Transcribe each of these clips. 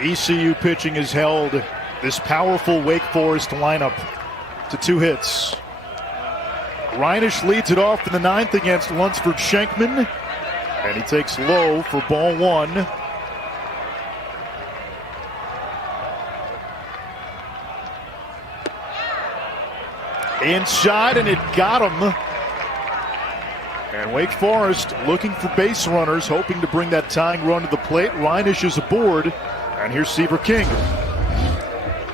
ECU pitching has held this powerful Wake Forest lineup to 2 hits. Reinisch leads it off in the 9th against Lunsford Schenkman, and he takes low for ball 1. Inside, and it got him. And Wake Forest looking for base runners, hoping to bring that tying run to the plate. Reinisch is aboard, and here's Seaver King.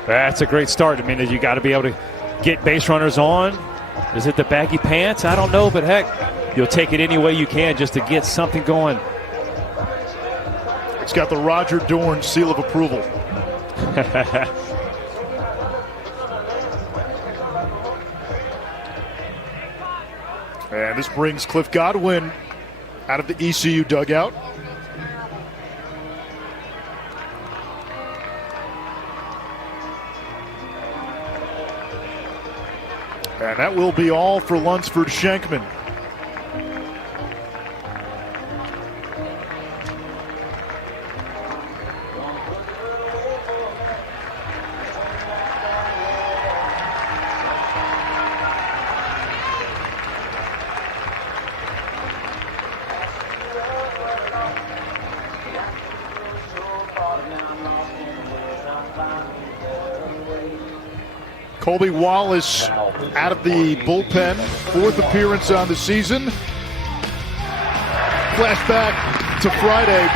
That's a great start. I mean, you got to be able to get base runners on. Is it the baggy pants? I don't know, but heck, you'll take it any way you can just to get something going. It's got the Roger Dorn seal of approval. And this brings Cliff Godwin out of the ECU dugout. And that will be all for Lunsford Schenkman. Colby Wallace out of the bullpen, 4th appearance on the season. Flashback to Friday.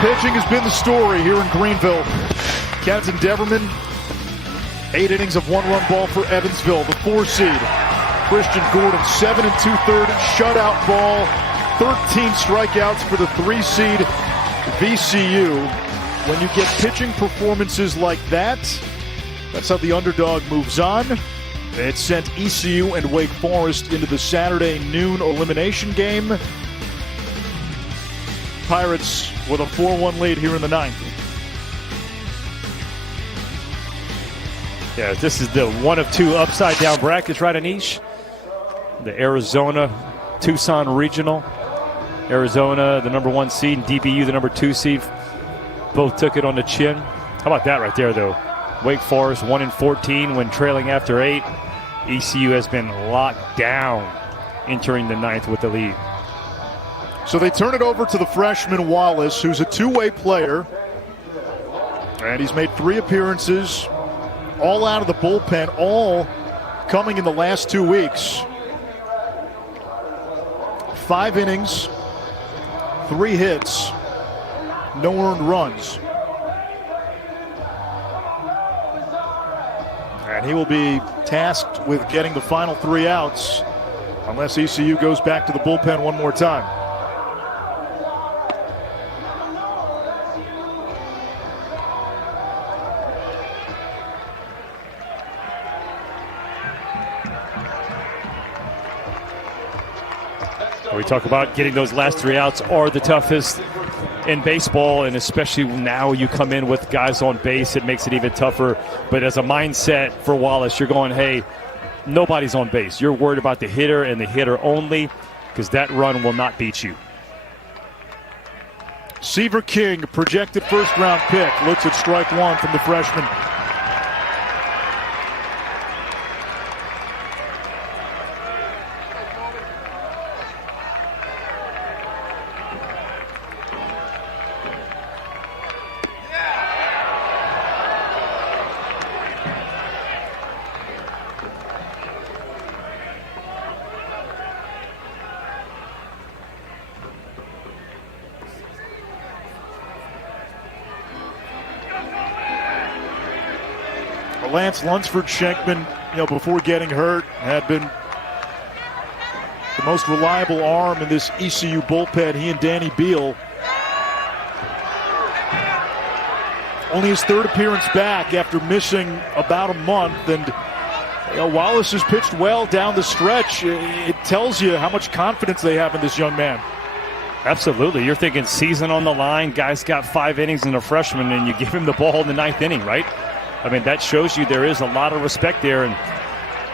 Pitching has been the story here in Greenville. Kenton Deverman, 8 innings of 1-run ball for Evansville, the 4 seed. Christian Gordon, 7 2/3 shutout ball, 13 strikeouts for the 3 seed VCU. When you get pitching performances like that, that's how the underdog moves on. It sent ECU and Wake Forest into the Saturday noon elimination game. Pirates with a 4-1 lead here in the 9th. Yeah, this is the 1 of 2 upside down brackets, right, Anish? The Arizona Tucson Regional. Arizona, the number 1 seed, and DBU, the number 2 seed. Both took it on the chin. How about that right there, though? Wake Forest 1-14 when trailing after 8. ECU has been locked down entering the 9th with the lead. So they turn it over to the freshman Wallace, who's a two-way player. And he's made 3 appearances, all out of the bullpen, all coming in the last 2 weeks. 5 innings, 3 hits, no earned runs. And he will be tasked with getting the final 3 outs unless ECU goes back to the bullpen one more time. We talk about getting those last 3 outs are the toughest in baseball, and especially now you come in with guys on base, it makes it even tougher. But as a mindset for Wallace, you're going, hey, nobody's on base. You're worried about the hitter and the hitter only, because that run will not beat you. Seaver King, projected first-round pick, looks at strike 1 from the freshman. Lance Lunsford Schenkman, before getting hurt, had been the most reliable arm in this ECU bullpen. He and Danny Beal. Only his 3rd appearance back after missing about a month. And Wallace has pitched well down the stretch. It tells you how much confidence they have in this young man. Absolutely. You're thinking season on the line. Guy's got 5 innings and a freshman, and you give him the ball in the 9th inning, right? I mean, that shows you there is a lot of respect there. And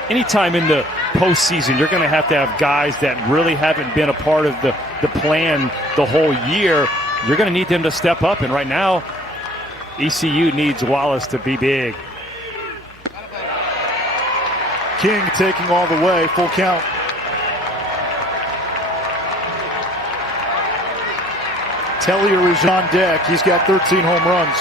anytime in the postseason, you're going to have guys that really haven't been a part of the plan the whole year. You're going to need them to step up. And right now, ECU needs Wallace to be big. King taking all the way, full count. Tellier is on deck. He's got 13 home runs.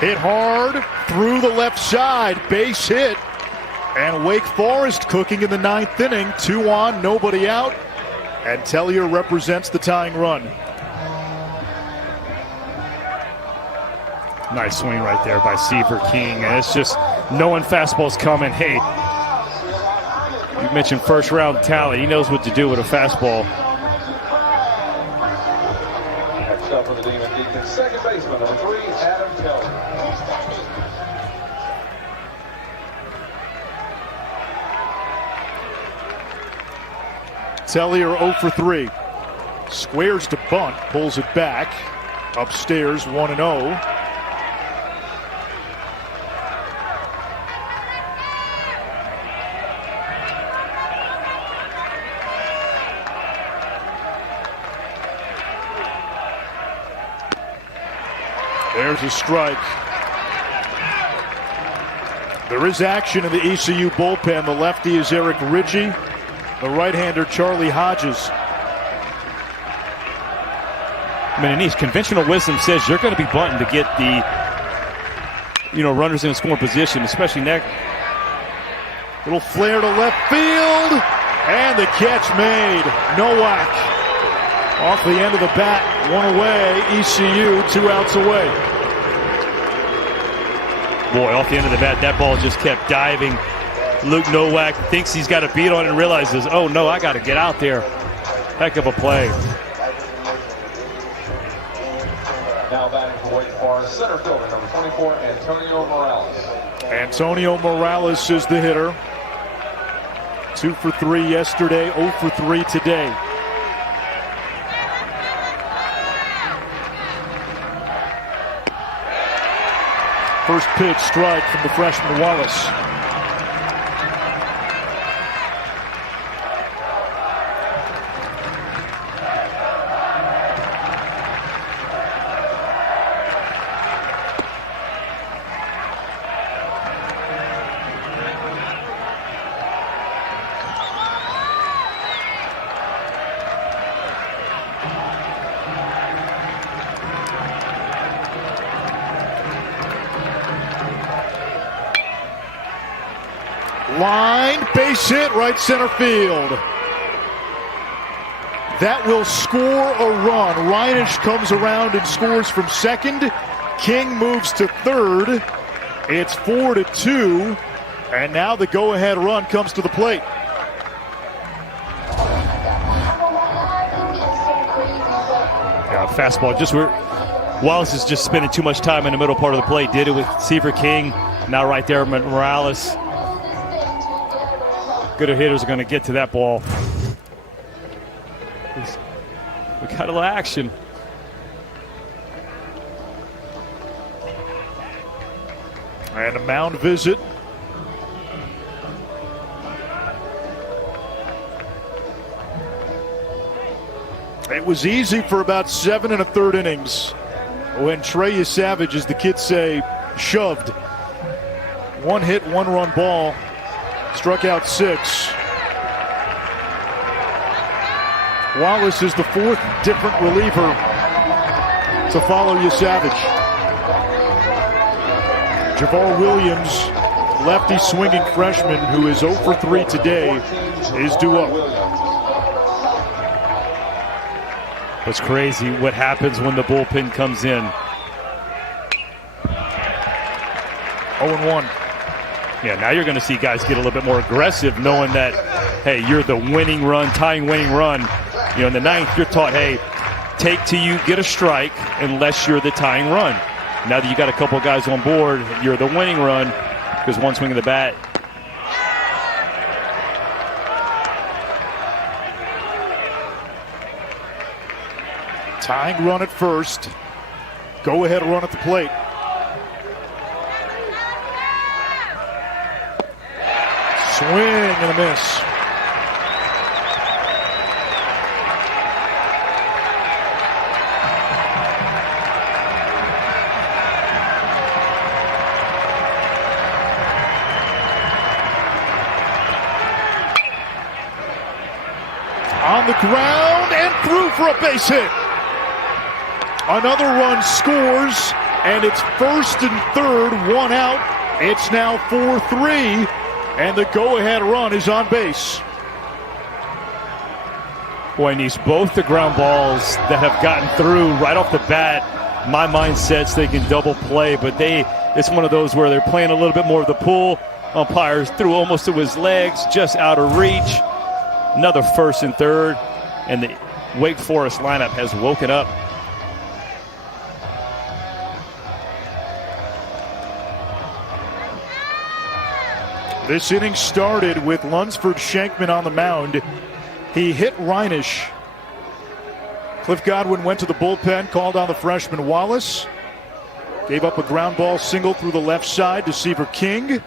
Hit hard through the left side, base hit. And Wake Forest cooking in the 9th inning. 2 on, nobody out. And Tellier represents the tying run. Nice swing right there by Seaver King. And it's just knowing fastball's coming. Hey, you mentioned first round talent. He knows what to do with a fastball. Next up for the Demon Deacons, second baseman, number 3, Adam Kelly. Tellier 0 for 3. Squares to bunt, pulls it back. Upstairs 1-0. There's a strike. There is action in the ECU bullpen. The lefty is Eric Ritchie. The right-hander, Charlie Hodges. Denise, conventional wisdom says you're going to be bunting to get the, runners in a scoring position, especially next. Little flare to left field, and the catch made. Nowak off the end of the bat, one away. ECU 2 outs away. Boy, off the end of the bat, that ball just kept diving. Luke Nowak thinks he's got a beat on it and realizes, oh no, I got to get out there. Heck of a play. Now batting for Wake Forest, center fielder, number 24, Antonio Morales. Antonio Morales is the hitter. 2 for 3 yesterday, 0 for 3 today. First pitch, strike from the freshman Wallace. Line, base hit, right center field. That will score a run. Reinisch comes around and scores from second. King moves to third. It's 4-2. And now the go-ahead run comes to the plate. Yeah, fastball. Just where Wallace is just spending too much time in the middle part of the plate. Did it with Seaver King. Now right there, Morales. Good hitters are going to get to that ball. We got a little action. And a mound visit. It was easy for about 7 1/3 innings when Trey Savage, as the kids say, shoved. 1 hit, 1 run ball. Struck out 6. Wallace is the 4th different reliever to follow Savage. Javar Williams, lefty swinging freshman who is 0 for 3 today, is due up. It's crazy what happens when the bullpen comes in. 0-1. Yeah, now you're going to see guys get a little bit more aggressive knowing that, hey, you're the winning run, tying winning run. In the 9th, you're taught, hey, take till you get a strike unless you're the tying run. Now that you got a couple of guys on board, you're the winning run because one swing of the bat. Tying run at first. Go ahead run at the plate. Swing and a miss. On the ground and through for a base hit. Another run scores, and it's first and third, one out. It's now 4-3, and the go-ahead run is on base. Boy, Nish, both the ground balls that have gotten through right off the bat, my mind sets they can double play, but it's one of those where they're playing a little bit more of the pull. Umpires threw almost to his legs, just out of reach. Another first and third, and the Wake Forest lineup has woken up. This inning started with Lunsford Shankman on the mound. He hit Reinisch. Cliff Godwin went to the bullpen, called on the freshman Wallace. Gave up a ground ball single through the left side to Seaver King.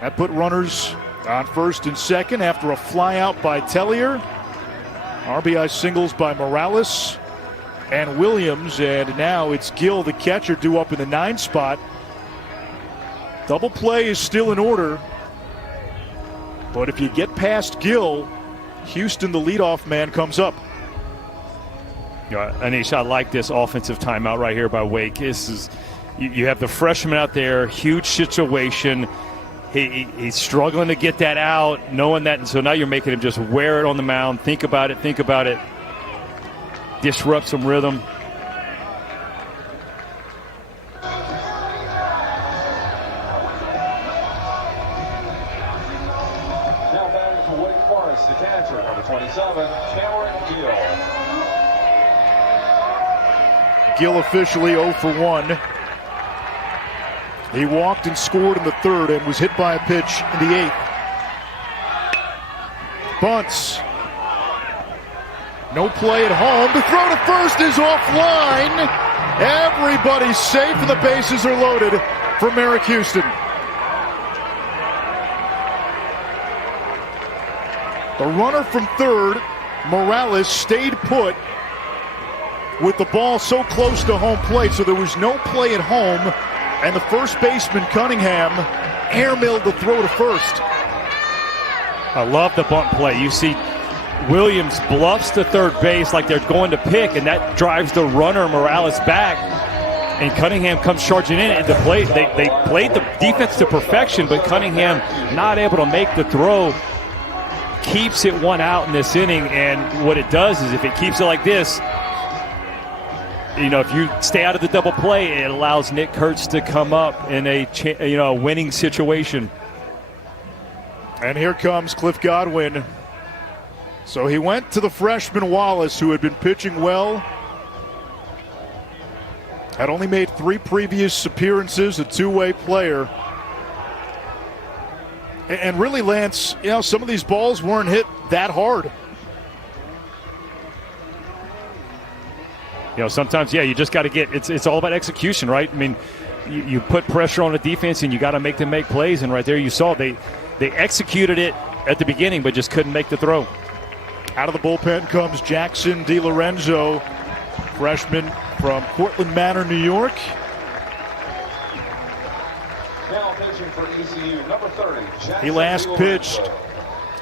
That put runners on first and second after a fly out by Tellier. RBI singles by Morales and Williams, and now it's Gill, the catcher, due up in the 9 spot. Double play is still in order, but if you get past Gill, Houston, the leadoff man, comes up. Anish, I like this offensive timeout right here by Wake. This is, you have the freshman out there, huge situation. He's struggling to get that out, knowing that, and so now you're making him just wear it on the mound. Think about it. Disrupt some rhythm. Now batting for Wake Forest, the catcher, number 27, Cameron Gill. Gill officially 0 for 1. He walked and scored in the third and was hit by a pitch in the 8th. Bunts. No play at home. The throw to first is offline. Everybody's safe and the bases are loaded for Merrick Houston. The runner from third, Morales, stayed put with the ball so close to home plate, so there was no play at home, and the first baseman, Cunningham, airmailed the throw to first. I love the bunt play. You see Williams bluffs to third base like they're going to pick, and that drives the runner, Morales, back, and Cunningham comes charging in at the plate. They played the defense to perfection, but Cunningham not able to make the throw. Keeps it one out in this inning, and what it does is if it keeps it like this, if you stay out of the double play, it allows Nick Kurtz to come up in a winning situation. And here comes Cliff Godwin. So he went to the freshman Wallace, who had been pitching well. Had only made 3 previous appearances, a two-way player. And really, Lance, some of these balls weren't hit that hard. Sometimes, you just got to get, it's all about execution, right? I mean, you put pressure on the defense and you got to make them make plays. And right there you saw they executed it at the beginning, but just couldn't make the throw. Out of the bullpen comes Jackson DiLorenzo, freshman from Cortland Manor, New York. Now pitching for ECU, number 30, Jackson He last pitched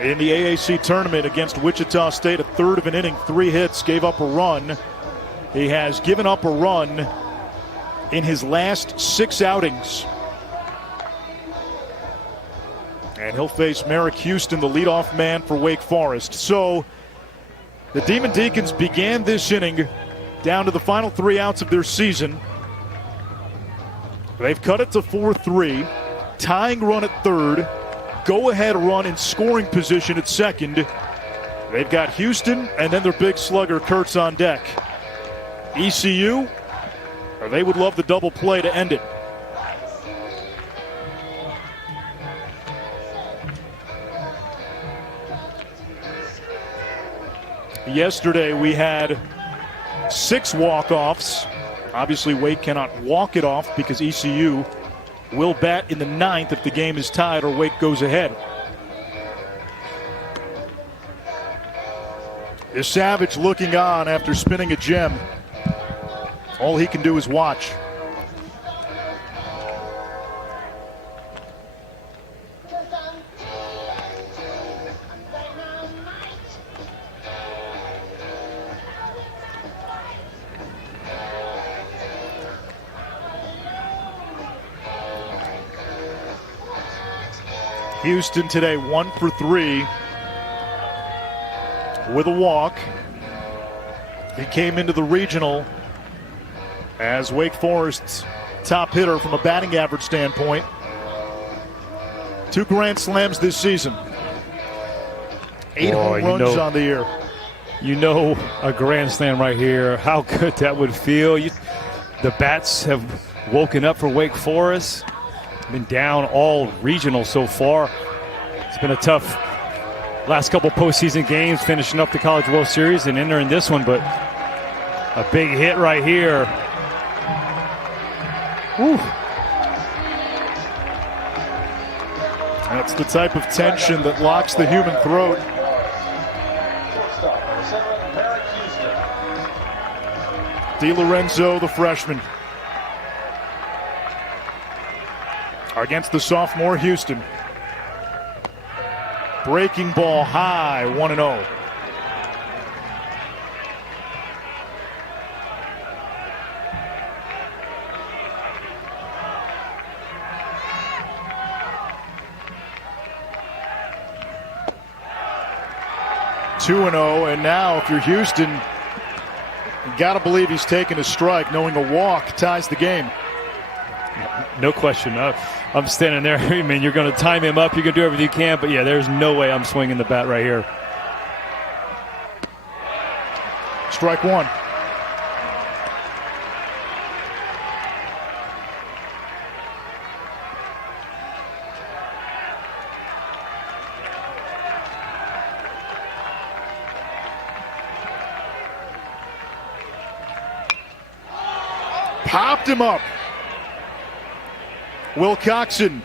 in the AAC tournament against Wichita State, a third of an inning, 3 hits, gave up a run. He has given up a run in his last 6 outings. And he'll face Merrick Houston, the leadoff man for Wake Forest. So the Demon Deacons began this inning down to the final 3 outs of their season. They've cut it to 4-3, tying run at third, go-ahead run in scoring position at second. They've got Houston and then their big slugger Kurtz on deck. ECU, they would love the double play to end it. Yesterday we had 6 walk-offs. Obviously Wake cannot walk it off because ECU will bat in the 9th if the game is tied or Wake goes ahead. Is Savage looking on after spinning a gem? All he can do is watch. Houston today 1 for 3 with a walk. He came into the regional as Wake Forest's top hitter from a batting average standpoint. 2 grand slams this season. 8 home runs on the year. You know, a grand slam right here, how good that would feel. The bats have woken up for Wake Forest. Been down all regional so far. It's been a tough last couple postseason games, finishing up the College World Series and entering this one, but a big hit right here. Whew. That's the type of tension that locks the human throat. DiLorenzo, the freshman, against the sophomore Houston. Breaking ball high, 1-0. And now if you're Houston, you got to believe he's taking a strike, knowing a walk ties the game. No question. I'm standing there. I mean, you're going to time him up. You're going to do everything you can. But, yeah, there's no way I'm swinging the bat right here. Strike 1. Popped him up. Wilcoxon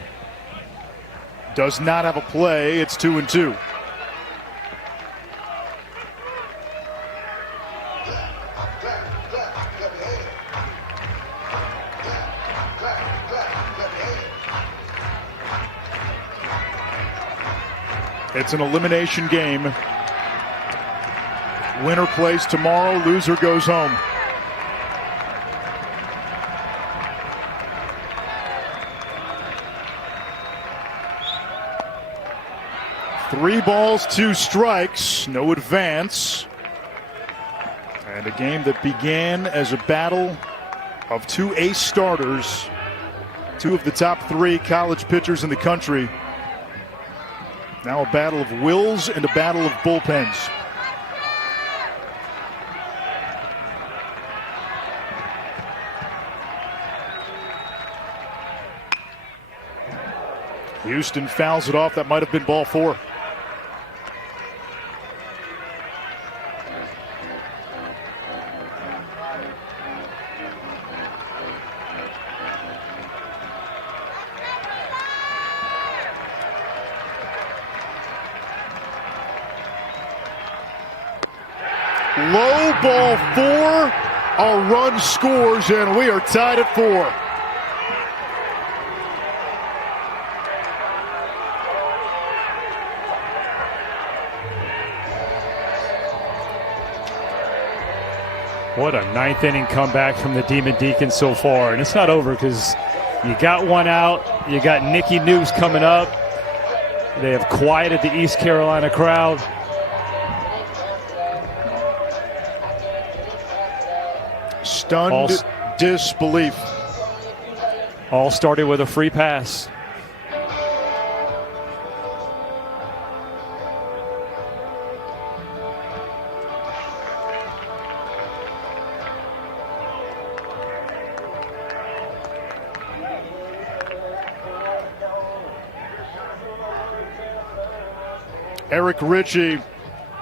does not have a play. It's 2-2. It's an elimination game. Winner plays tomorrow, loser goes home. Three balls, 2 strikes, no advance. And a game that began as a battle of 2 ace starters, 2 of the top 3 college pitchers in the country. Now a battle of wills and a battle of bullpens. Houston fouls it off. That might have been ball 4. Low, ball 4, a run scores, and we are tied at 4. What a 9th inning comeback from the Demon Deacons so far. And it's not over because you got one out. You got Nicky Nukes coming up. They have quieted the East Carolina crowd. Stunned disbelief. All started with a free pass. Eric Ritchie,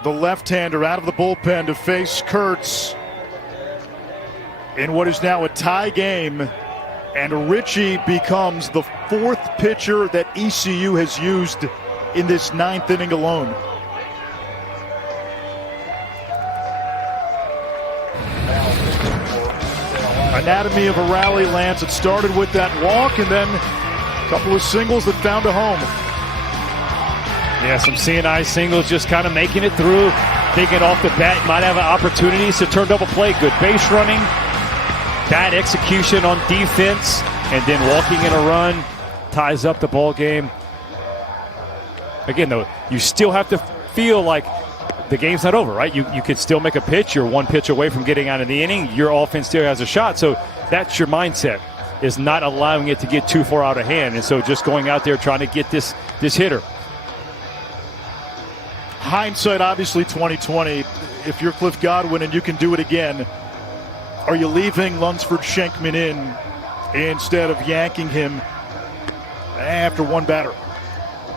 the left-hander, out of the bullpen to face Kurtz in what is now a tie game, and Ritchie becomes the 4th pitcher that ECU has used in this 9th inning alone. Anatomy of a rally, Lance. It started with that walk and then a couple of singles that found a home. Yeah, some CNI singles, just kind of making it through. Thinking off the bat, might have opportunities to turn double play. Good base running, bad execution on defense, and then walking in a run ties up the ball game. again, though, you still have to feel like the game's not over, right? You could still make a pitch. You're one pitch away from getting out of the inning. Your offense still has a shot. So that's your mindset, is not allowing it to get too far out of hand. And so just going out there trying to get this hitter. Hindsight, obviously 2020. If you're Cliff Godwin and you can do it again, are you leaving Lunsford Schenkman in instead of yanking him after one batter?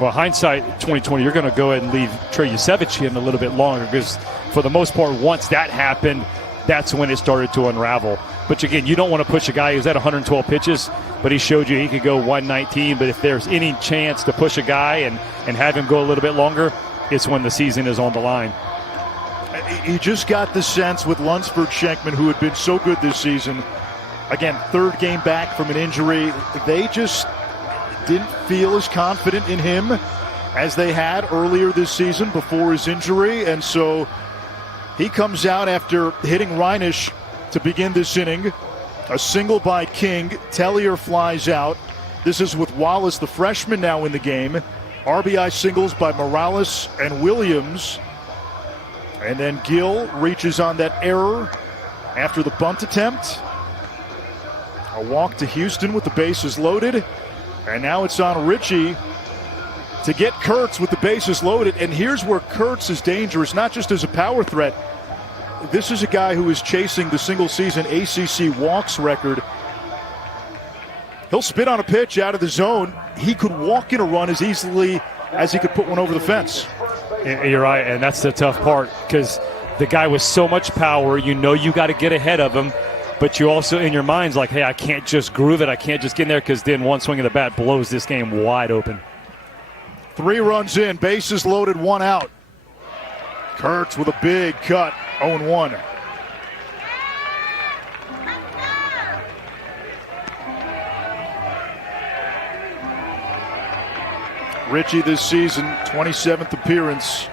Well, hindsight 2020, you're going to go ahead and leave Trey Yusevich in a little bit longer, because for the most part, once that happened, that's when it started to unravel. But again, you don't want to push a guy who's at 112 pitches, but he showed you he could go 119. But if there's any chance to push a guy and have him go a little bit longer, it's when the season is on the line. You just got the sense with Lunsford Schenkman, who had been so good this season, again, third game back from an injury, they just didn't feel as confident in him as they had earlier this season before his injury. And so he comes out after hitting Reinisch to begin this inning. A single by King. Tellier flies out. This is with Wallace, the freshman, now in the game. RBI singles by Morales and Williams. And then Gill reaches on that error after the bunt attempt. A walk to Houston with the bases loaded. And now it's on Ritchie to get Kurtz with the bases loaded. And here's where Kurtz is dangerous, not just as a power threat. This is a guy who is chasing the single-season ACC walks record. He'll spit on a pitch out of the zone. He could walk in a run as easily as he could put one over the fence. You're right, and that's the tough part, because the guy with so much power, you know you got to get ahead of him. But you also, in your mind's like, hey, I can't just groove it. I can't just get in there, because then one swing of the bat blows this game wide open. 3 runs in, bases loaded, 1 out. Kurtz with a big cut, 0-1. Ritchie this season, 27th appearance,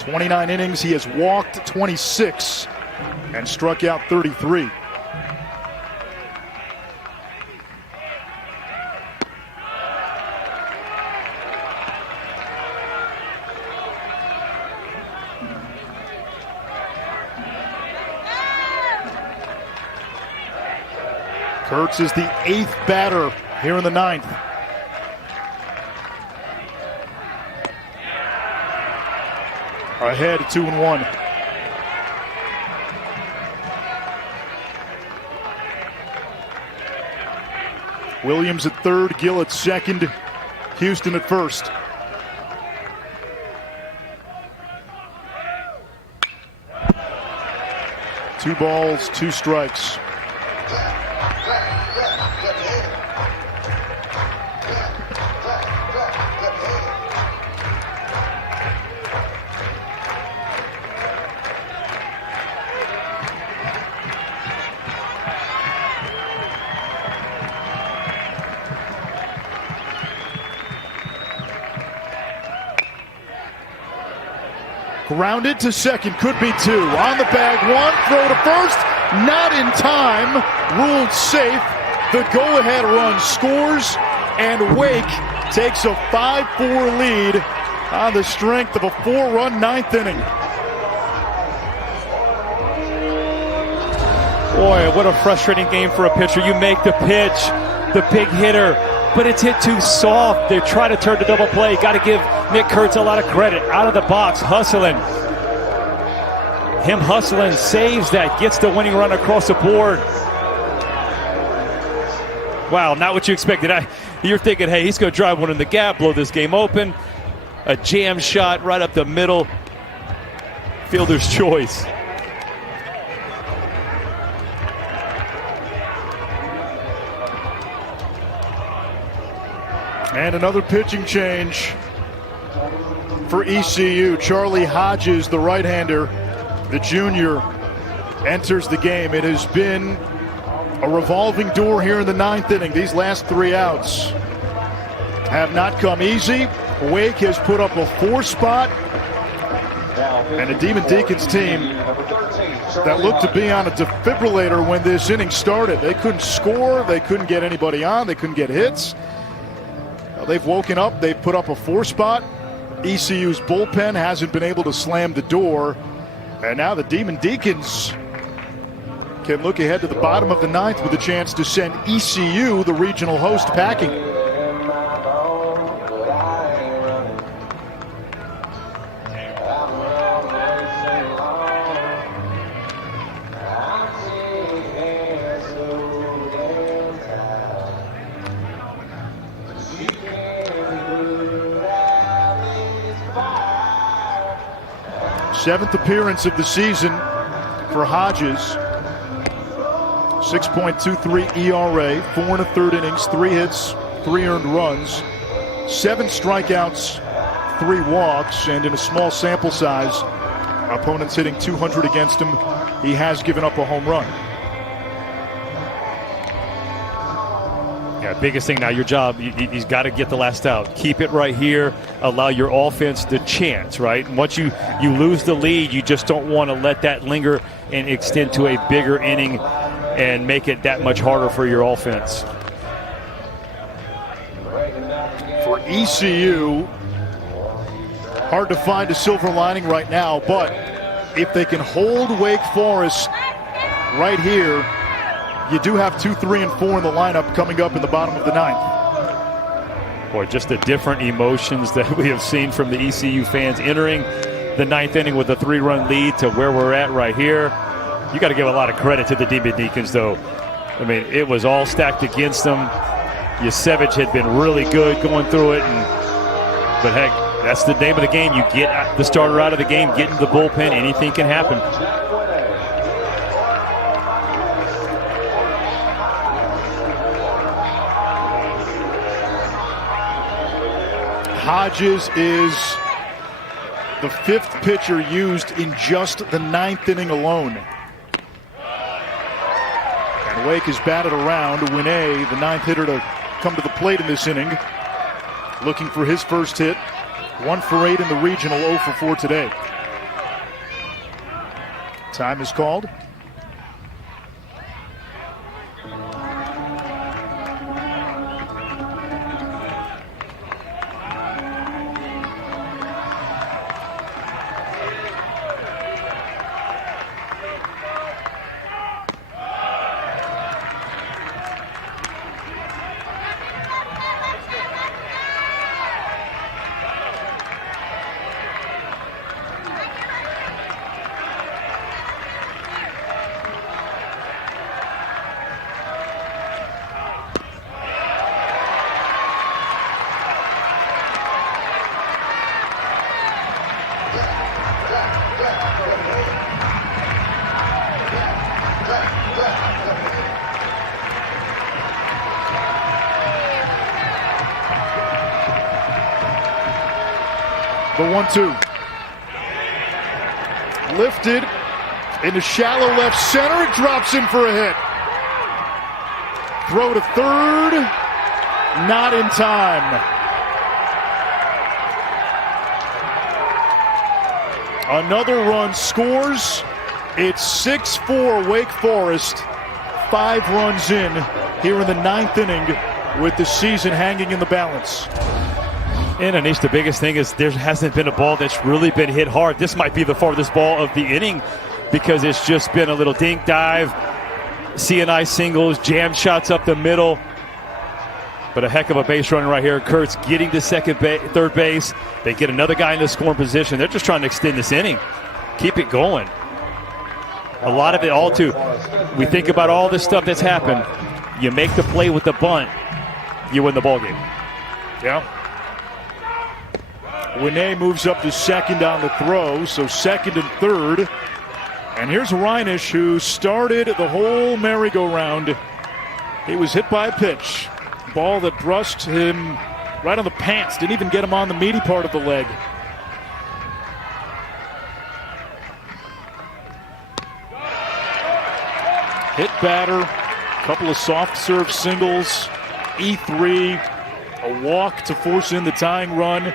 29 innings. He has walked 26 and struck out 33. Kurtz is the 8th batter here in the 9th. Ahead 2-1. Williams at third, Gill at second, Houston at first. Two balls, 2 strikes. Grounded to second, could be 2. On the bag, 1, throw to first, not in time, ruled safe. The go-ahead run scores, and Wake takes a 5-4 lead on the strength of a 4-run 9th inning. Boy, what a frustrating game for a pitcher. You make the pitch, the big hitter, but it's hit too soft. They try to turn the double play. Got to give Nick Kurtz a lot of credit. Out of the box, hustling. Him hustling, saves that, gets the winning run across the board. Wow, not what you expected. You're thinking, hey, he's going to drive one in the gap, blow this game open. A jam shot right up the middle. Fielder's choice. And another pitching change for ECU. Charlie Hodges, the right-hander, the junior, enters the game. It has been a revolving door here in the 9th inning. These last 3 outs have not come easy. Wake has put up a 4 spot. And a Demon Deacons team that looked to be on a defibrillator when this inning started. They couldn't score. They couldn't get anybody on. They couldn't get hits. They've woken up. They've put up a 4 spot. ECU's bullpen hasn't been able to slam the door. And now the Demon Deacons can look ahead to the bottom of the ninth with a chance to send ECU, the regional host, packing. Seventh appearance of the season for Hodges. 6.23 ERA, 4 1/3 innings, 3 hits, 3 earned runs, 7 strikeouts, 3 walks, and in a small sample size, opponents hitting 200 against him, he has given up a home run. Yeah, biggest thing now, your job, he's got to get the last out. Keep it right here. Allow your offense the chance, right? And once you lose the lead, you just don't want to let that linger and extend to a bigger inning and make it that much harder for your offense. For ECU, hard to find a silver lining right now, but if they can hold Wake Forest right here, you do have 2, 3, and 4 in the lineup coming up in the bottom of the ninth. Boy, just the different emotions that we have seen from the ECU fans entering the ninth inning with a 3-run lead to where we're at right here. You got to give a lot of credit to the Demon Deacons, though. I mean, it was all stacked against them. Yasevich had been really good going through it, but heck, that's the name of the game. You get the starter out of the game, get into the bullpen, anything can happen. Hodges is the 5th pitcher used in just the 9th inning alone. And Wake has batted around. Winay, the 9th hitter to come to the plate in this inning, looking for his first hit. 1 for 8 in the regional, 0 for 4 today. Time is called. The 1-2. Lifted into shallow left center. It drops in for a hit. Throw to third. Not in time. Another run scores. It's 6-4 Wake Forest. 5 runs in here in the 9th inning with the season hanging in the balance. And Anish, the biggest thing is there hasn't been a ball that's really been hit hard. This might be the farthest ball of the inning because it's just been a little dink dive, CNI singles, jam shots up the middle. But a heck of a base runner right here. Kurtz getting to third base. They get another guy in the scoring position. They're just trying to extend this inning. Keep it going. A lot of it all too. We think about all this stuff that's happened. You make the play with the bunt, you win the ball game. Yeah. Winay moves up to second on the throw, so second and third. And here's Reinisch, who started the whole merry-go-round. He was hit by a pitch. Ball that brushed him right on the pants. Didn't even get him on the meaty part of the leg. Hit batter, couple of soft serve singles, E3, a walk to force in the tying run.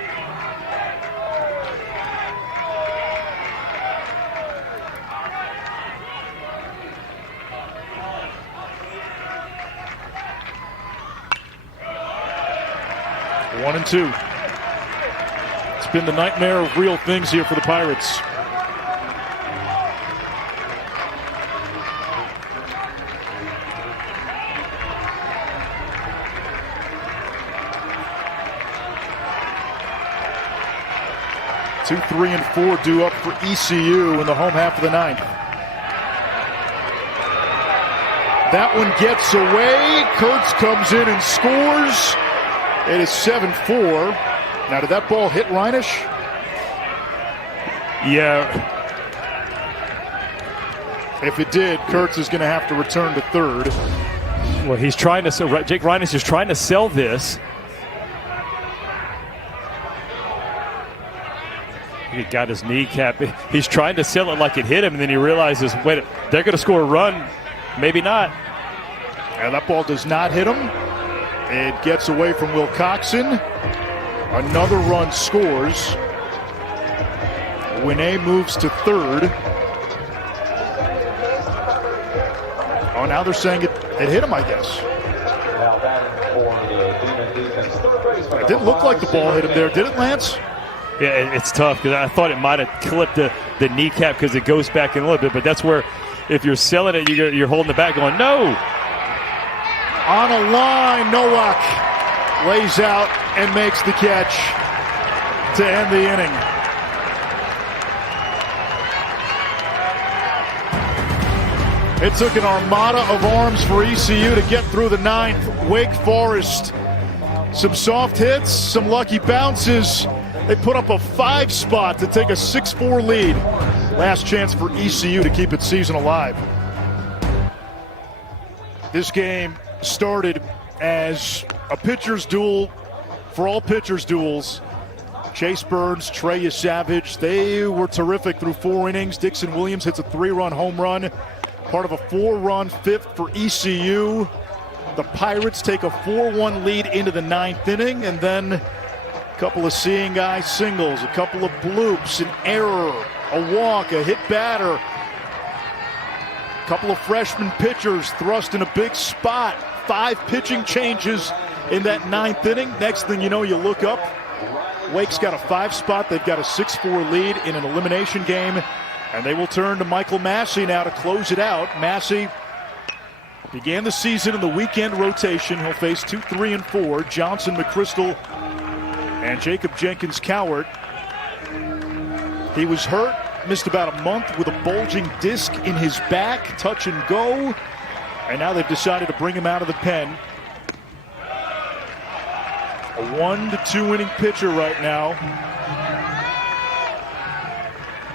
One and two. It's been the nightmare of real things here for the Pirates. Two, 3, and 4 due up for ECU in the home half of the ninth. That one gets away. Kurtz comes in and scores. It is 7-4. Now, did that ball hit Reinisch? Yeah. If it did, Kurtz is going to have to return to third. Well, he's trying to sell. Jake Reinisch is trying to sell this. He got his kneecap. He's trying to sell it like it hit him, and then he realizes, wait, they're going to score a run. Maybe not. And that ball does not hit him. It gets away from Wilcoxon. Another run scores. Winne moves to third. Oh, now they're saying it hit him, I guess. Now batting for the Demon Deacons, third baseman. It didn't look like the ball hit him there, did it, Lance? Yeah, it's tough because I thought it might have clipped the kneecap because it goes back in a little bit. But that's where, if you're selling it, you're holding the back going, no. On a line, Nowak lays out and makes the catch to end the inning. It took an armada of arms for ECU to get through the ninth. Wake Forest, some soft hits, some lucky bounces. They put up a 5 spot to take a 6-4 lead. Last chance for ECU to keep its season alive. This game started as a pitcher's duel for all pitchers' duels. Chase Burns, Trey Savage, they were terrific through 4 innings. Dixon Williams hits a 3-run home run, part of a 4-run fifth for ECU. The Pirates take a 4-1 lead into the 9th inning, and then a couple of seeing eye singles, a couple of bloops, an error, a walk, a hit batter. A couple of freshman pitchers thrust in a big spot. 5 pitching changes in that 9th inning. Next thing you know, you look up. Wake's got a 5 spot. They've got a 6-4 lead in an elimination game. And they will turn to Michael Massey now to close it out. Massey began the season in the weekend rotation. He'll face 2, 3, and 4. Johnson, McChrystal, and Jacob Jenkins-Cowart. He was hurt, missed about a month with a bulging disc in his back, touch and go. And now they've decided to bring him out of the pen. A 1 to 2 inning pitcher right now.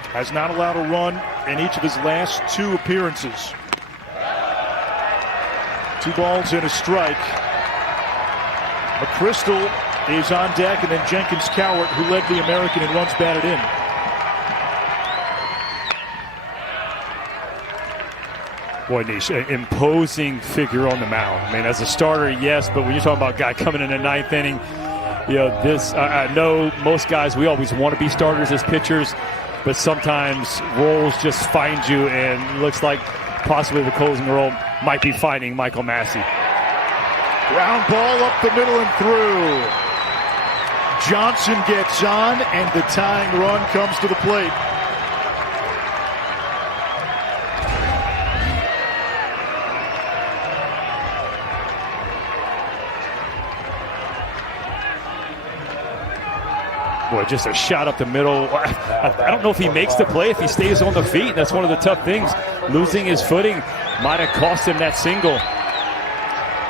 Has not allowed a run in each of his last 2 appearances. 2 balls and a strike. McChrystal is on deck, and then Jenkins-Cowart, who led the American in runs batted in. Boy, Nish, an imposing figure on the mound. I mean, as a starter, yes, but when you're talking about a guy coming in the 9th inning, you know, this, I know most guys, we always want to be starters as pitchers, but sometimes roles just find you, and it looks like possibly the closing role might be finding Michael Massey. Ground ball up the middle and through. Johnson gets on, and the tying run comes to the plate. Boy, just a shot up the middle. I don't know if he makes the play, if he stays on the feet. That's one of the tough things. Losing his footing might have cost him that single.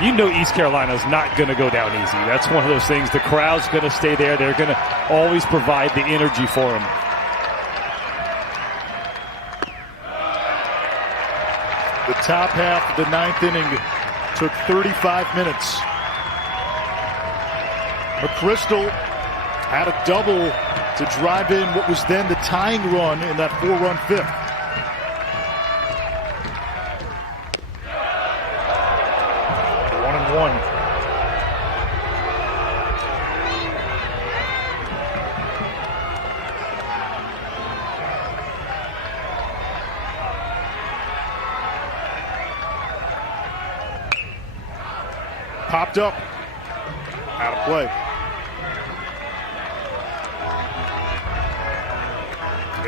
You know East Carolina is not going to go down easy. That's one of those things. The crowd's going to stay there. They're going to always provide the energy for him. The top half of the 9th inning took 35 minutes. McChrystal had a double to drive in what was then the tying run in that 4-run fifth. One and one. Popped up. Out of play.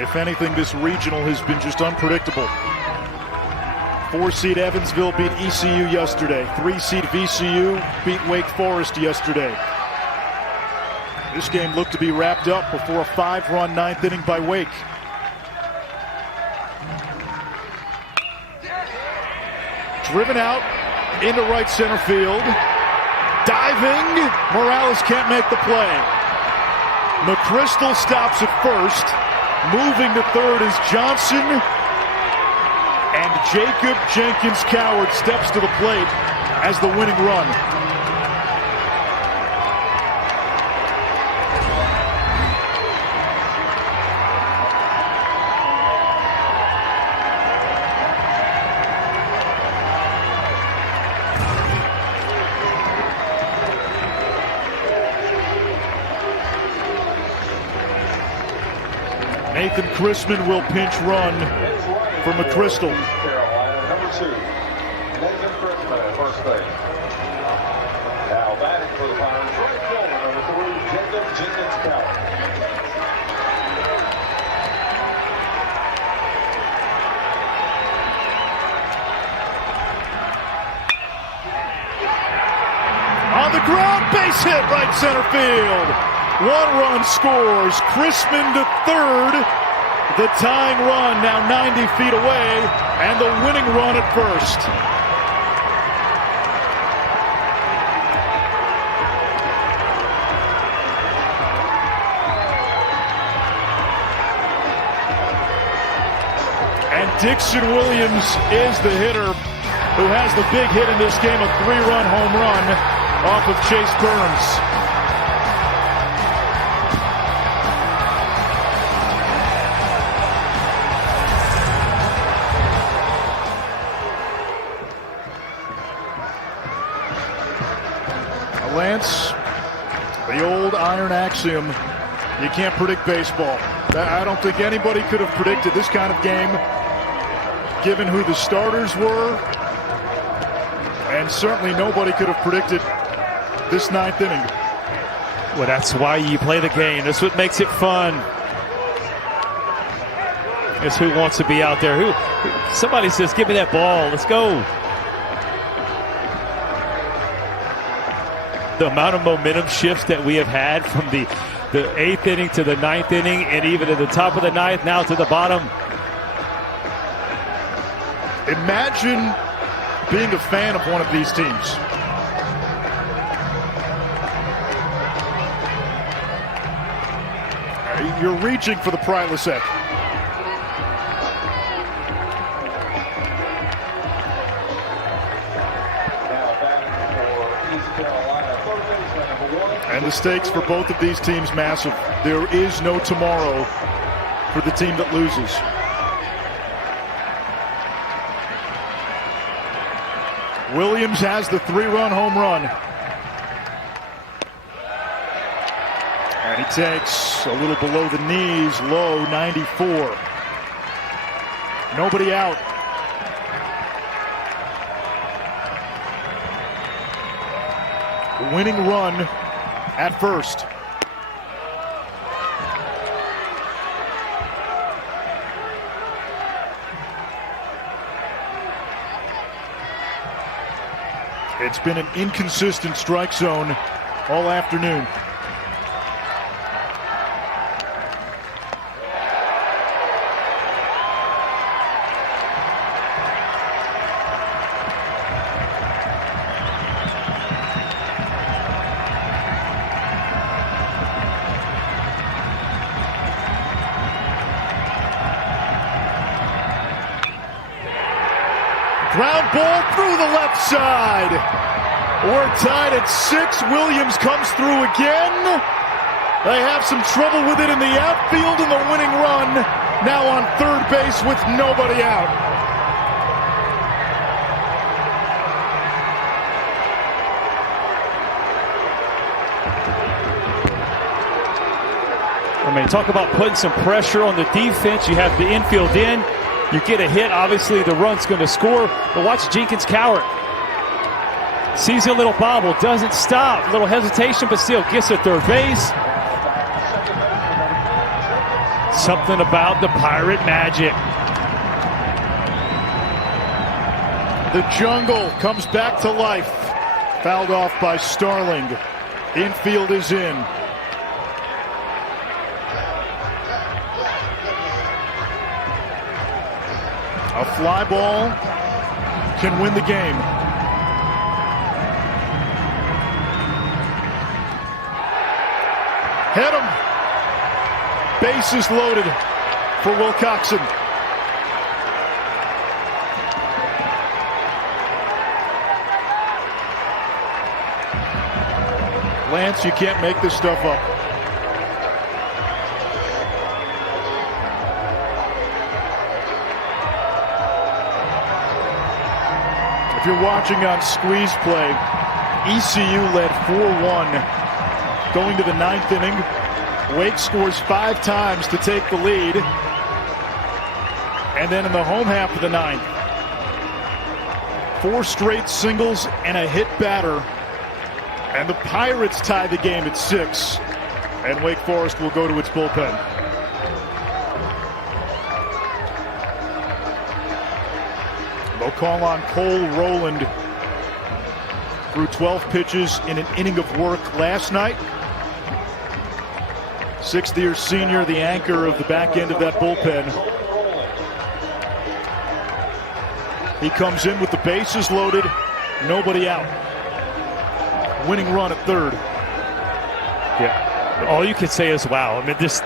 If anything, this regional has been just unpredictable. 4-seed Evansville beat ECU yesterday. 3-seed VCU beat Wake Forest yesterday. This game looked to be wrapped up before a 5-run ninth inning by Wake. Driven out into right center field. Diving. Morales can't make the play. McChrystal stops at first. Moving to third is Johnson. And Jacob Jenkins-Coward steps to the plate as the winning run. Nathan Chrisman will pinch run for McChrystal. East Carolina, number 2. Nathan Chrisman at first base. Now batting for the Pirates, right fielder, number 3, Jacob Jenkins-Coward. On the ground, base hit, right center field. 1 run scores. Chrisman to third. The tying run now 90 feet away, and the winning run at first. And Dixon Williams is the hitter who has the big hit in this game, a 3-run home run off of Chase Burns. Lance, the old iron axiom, you can't predict baseball. I don't think anybody could have predicted this kind of game, given who the starters were, and certainly nobody could have predicted this 9th inning. Well, that's why you play the game. That's what makes it fun. It's who wants to be out there. Somebody says, give me that ball. Let's go. The amount of momentum shifts that we have had from the 8th inning to the 9th inning, and even at the top of the 9th, now to the bottom. Imagine being a fan of one of these teams. You're reaching for the Prilosec. And the stakes for both of these teams massive. There is no tomorrow for the team that loses. Williams has the 3-run home run. And he takes a little below the knees, low, 94. Nobody out. Winning run at first. It's been an inconsistent strike zone all afternoon. Ground ball through the left side. We're tied at 6. Williams comes through again. They have some trouble with it in the outfield, and the winning run now on third base with nobody out. I mean, talk about putting some pressure on the defense. You have the infield in. You get a hit, obviously the run's going to score. But watch Jenkins-Coward. Sees a little bobble, doesn't stop. A little hesitation, but still gets to third base. Something about the Pirate magic. The jungle comes back to life. Fouled off by Starling. Infield is in. A fly ball can win the game. Hit him. Bases loaded for Wilcoxon. Lance, you can't make this stuff up. If you're watching on squeeze play, ECU led 4-1 going to the 9th inning. Wake scores 5 times to take the lead. And then in the home half of the 9th, 4 straight singles and a hit batter. And the Pirates tie the game at 6. And Wake Forest will go to its bullpen. They'll call on Cole Rowland. Threw 12 pitches in an inning of work last night. 6th-year senior, the anchor of the back end of that bullpen. He comes in with the bases loaded, nobody out. Winning run at 3rd. Yeah, all you can say is wow. I mean, this,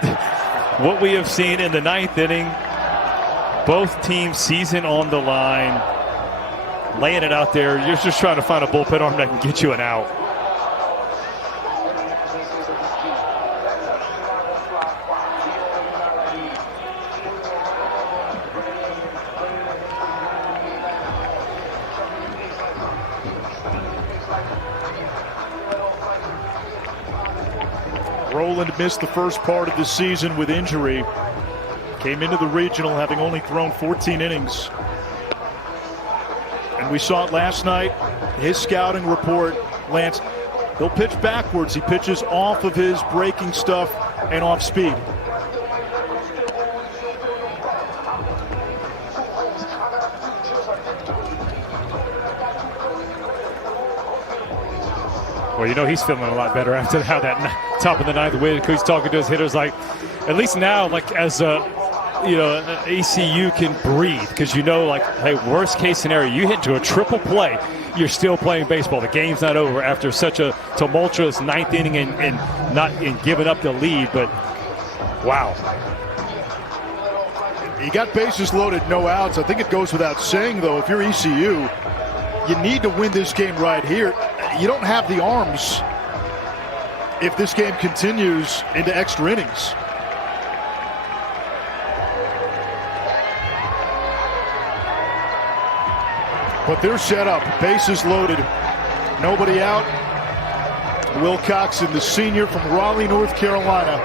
what we have seen in the 9th inning, both teams season on the line, laying it out there. You're just trying to find a bullpen arm that can get you an out. Rowland missed the first part of the season with injury. Came into the regional having only thrown 14 innings. And we saw it last night. His scouting report, Lance, he'll pitch backwards. He pitches off of his breaking stuff and off speed. Well, you know he's feeling a lot better after how that top of the 9th win. He's talking to his hitters like, at least now, like as ECU can breathe, because you know, like, hey, worst case scenario, you hit into a triple play, you're still playing baseball. The game's not over after such a tumultuous 9th inning and giving up the lead. But wow, you got bases loaded, no outs. I think it goes without saying, though, if you're ECU, you need to win this game right here. You don't have the arms if this game continues into extra innings. But they're set up, bases loaded, nobody out. Wilcoxon, the senior from Raleigh, North Carolina,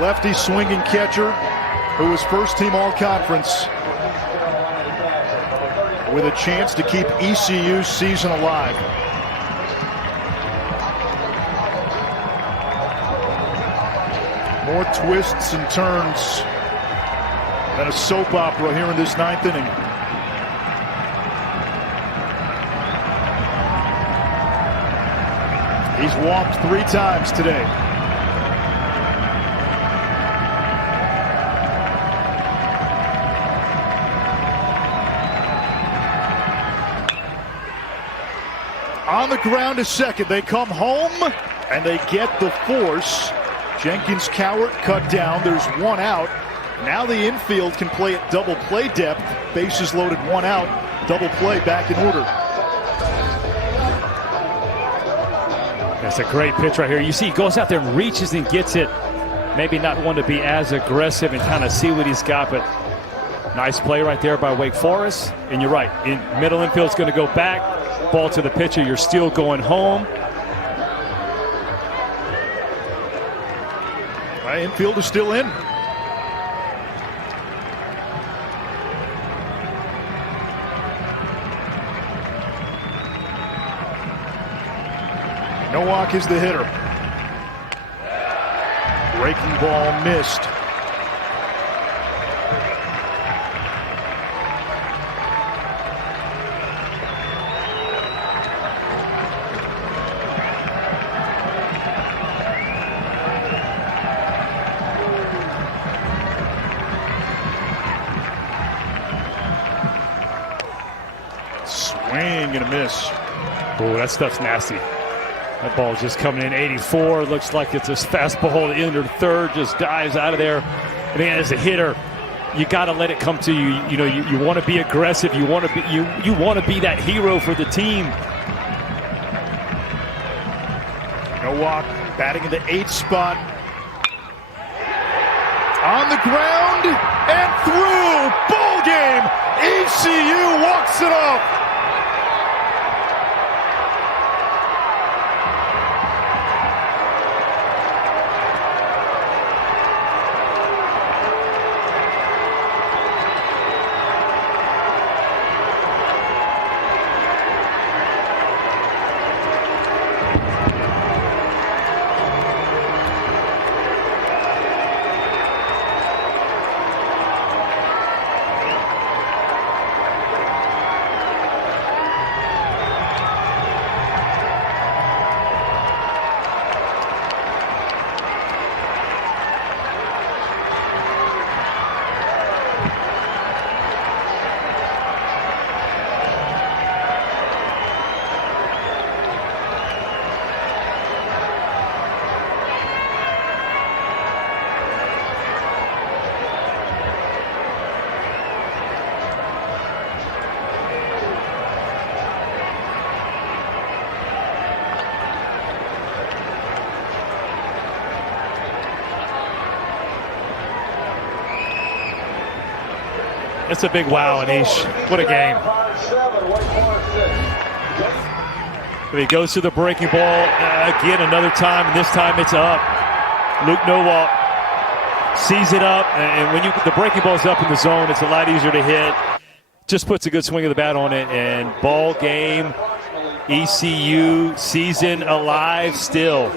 lefty swinging catcher who was first-team all-conference, with a chance to keep ECU's season alive. More twists and turns than a soap opera here in this 9th inning. He's walked 3 times today. On the ground to second. They come home and they get the force. Jenkins Cowart cut down. There's 1 out. Now the infield can play at double play depth. Bases loaded, 1 out. Double play back in order. That's a great pitch right here. You see he goes out there and reaches and gets it. Maybe not one to be as aggressive and kind of see what he's got, but nice play right there by Wake Forest. And you're right, middle infield's going to go back. Ball to the pitcher. You're still going home. Infield is still in. Nowak is the hitter. Breaking ball missed. Swing and a miss. Oh, that stuff's nasty. That ball's just coming in 84. Looks like it's a fastball to enter third. Just dives out of there. And then as a hitter, you got to let it come to you. You know, you want to be aggressive. You want to be you want to be that hero for the team. Nowak batting in the 8th spot. On the ground and through. Ball game. ECU walks it off. It's a big wow, Anish. What a game. He goes to the breaking ball again another time, and this time it's up. Luke Nowak sees it up, and when the breaking ball's up in the zone, it's a lot easier to hit. Just puts a good swing of the bat on it, and ball game, ECU season alive still.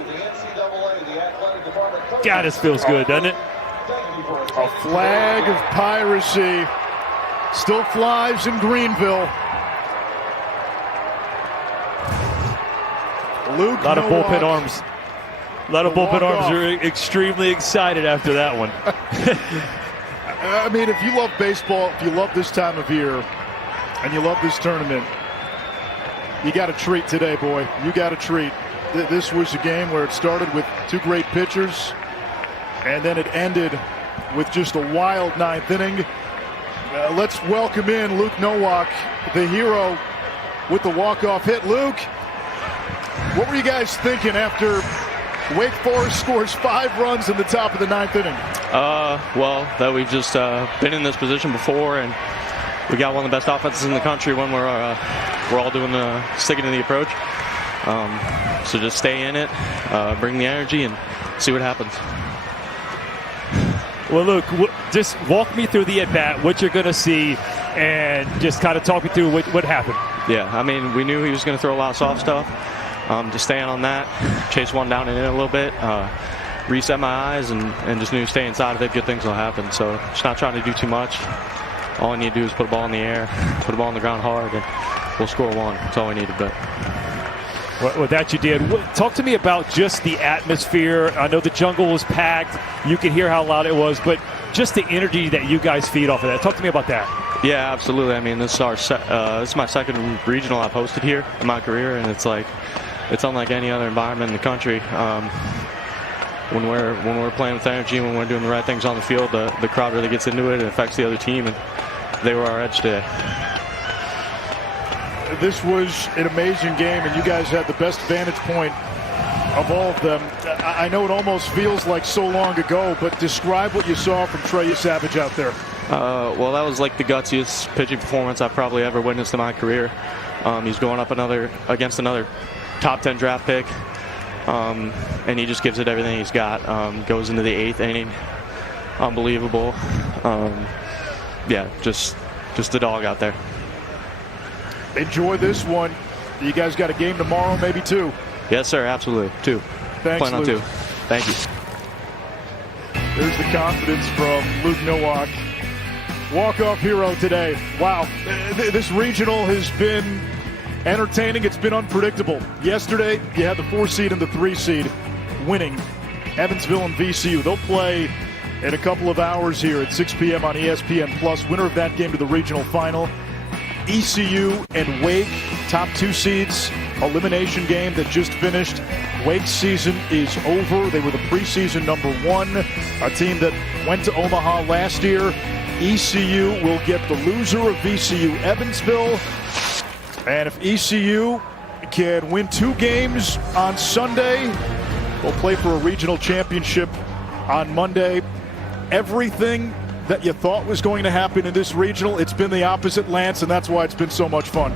God, this feels good, doesn't it? A flag of piracy still flies in Greenville. Luke A lot of Nowak. bullpen arms. A lot of bullpen arms are extremely excited after that one. I mean, if you love baseball, if you love this time of year, and you love this tournament, you got a treat today, boy. You got a treat. This was a game where it started with two great pitchers, and then it ended with just a wild 9th inning. Let's welcome in Luke Nowak, the hero, with the walk-off hit. Luke, what were you guys thinking after Wake Forest scores 5 runs in the top of the 9th inning? Well, that we've just been in this position before, and we got one of the best offenses in the country when we're all doing sticking to the approach. So just stay in it, bring the energy, and see what happens. Well, Luke, just walk me through the at-bat, what you're going to see, and just kind of talk me through what happened. Yeah, I mean, we knew he was going to throw a lot of soft stuff. Just staying on that, chase one down and in a little bit, reset my eyes, and just knew stay inside of it, good things will happen. So just not trying to do too much. All I need to do is put a ball in the air, put a ball on the ground hard, and we'll score one. That's all we needed. But Well, that you did. Talk to me about just the atmosphere. I know the jungle was packed. You could hear how loud it was, but just the energy that you guys feed off of that. Talk to me about that. yeah, absolutely. I mean, this is my second regional I've hosted here in my career, and it's unlike any other environment in the country. When we're playing with energy, when we're doing the right things on the field, the crowd really gets into it. It affects the other team, and they were our edge today. This was an amazing game, and you guys had the best vantage point of all of them. I know it almost feels like so long ago, but describe what you saw from Trey Savage out there. Well, that was like the gutsiest pitching performance I've probably ever witnessed in my career. He's going up against another top 10 draft pick, and he just gives it everything he's got. Goes into the 8th inning, unbelievable. Yeah, just the dog out there. Enjoy this one. You guys got a game tomorrow, maybe 2. Yes, sir, absolutely. 2. Thanks, Plan on Luke. 2. Thank you. There's the confidence from Luke Nowak. Walk-off hero today. Wow, this regional has been entertaining. It's been unpredictable. Yesterday, you had the 4 seed and the 3 seed winning Evansville and VCU. They'll play in a couple of hours here at 6 p.m. on ESPN+. Winner of that game to the regional final. ECU and Wake, top 2 seeds, elimination game that just finished. Wake's season is over. They were the preseason number 1, a team that went to Omaha last year. ECU will get the loser of VCU Evansville. And if ECU can win 2 games on Sunday, they'll play for a regional championship on Monday. Everything that you thought was going to happen in this regional, it's been the opposite, Lance, and that's why it's been so much fun.